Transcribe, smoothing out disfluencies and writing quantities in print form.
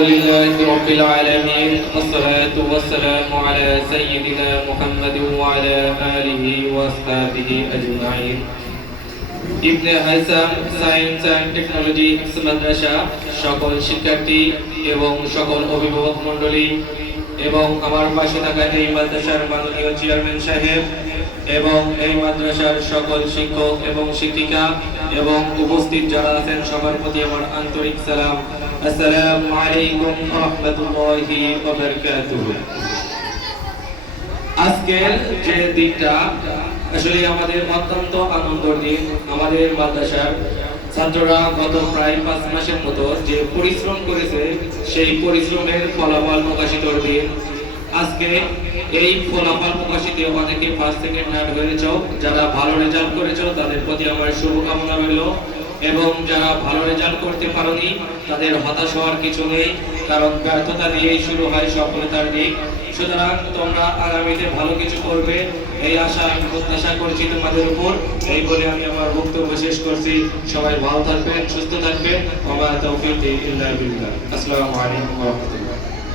لله رب العالمين والصلاة والسلام على سيدنا محمد وعلى آله وأصحابه أجمعين Ibne Hasan science and technology মাদ্রাসা সকল শিক্ষার্থী এবং সকল অভিভাবক মণ্ডলী এবং আমার পাশে থাকা এই মাদ্রাসার মাননীয় চেয়ারম্যান সাহেব এবং এই মাদ্রাসার সকল শিক্ষক এবং শিক্ষিকা এবং উপস্থিত যারা আছেন সবার প্রতি আমার আন্তরিক সালাম। আসসালামু আলাইকুম ওয়া রাহমাতুল্লাহি ওয়া বারাকাতুহু। আজকের যে দিনটা আসলে আমাদের অত্যন্ত আনন্দের দিন। আমাদের মাদ্রাসার ছাত্ররা গত প্রায় 5 মাসের মতো যে পরিশ্রম করেছে সেই পরিশ্রমের ফলাফল প্রকাশিত দিন। আজকে এই ফলাফল প্রকাশিত অনেকে ফার্স্ট সেকেন্ড থার্ড হয়েছে, যারা ভালো রেজাল্ট করেছো তাদের প্রতি আমার শুভকামনা রইল এবং যারা ভালো রেজাল্ট করতে পারোনি তাদের হতাশ হওয়ার কিছু নেই, কারণ ব্যর্থতা দিয়েই শুরু হয় সফলতার দিক। সুতরাং তোমরা আগামীতে ভালো কিছু করবে এই আশা আমি প্রত্যাশা করছি তোমাদের উপর। এই বলে আমি আমার বক্তব্য শেষ করছি। সবাই ভালো থাকবেন, সুস্থ থাকবেন। ওয়া মা তাওফীকি ইল্লা বিল্লাহ। আসসালামু আলাইকুম ওয়া রাহমাতুল্লাহ।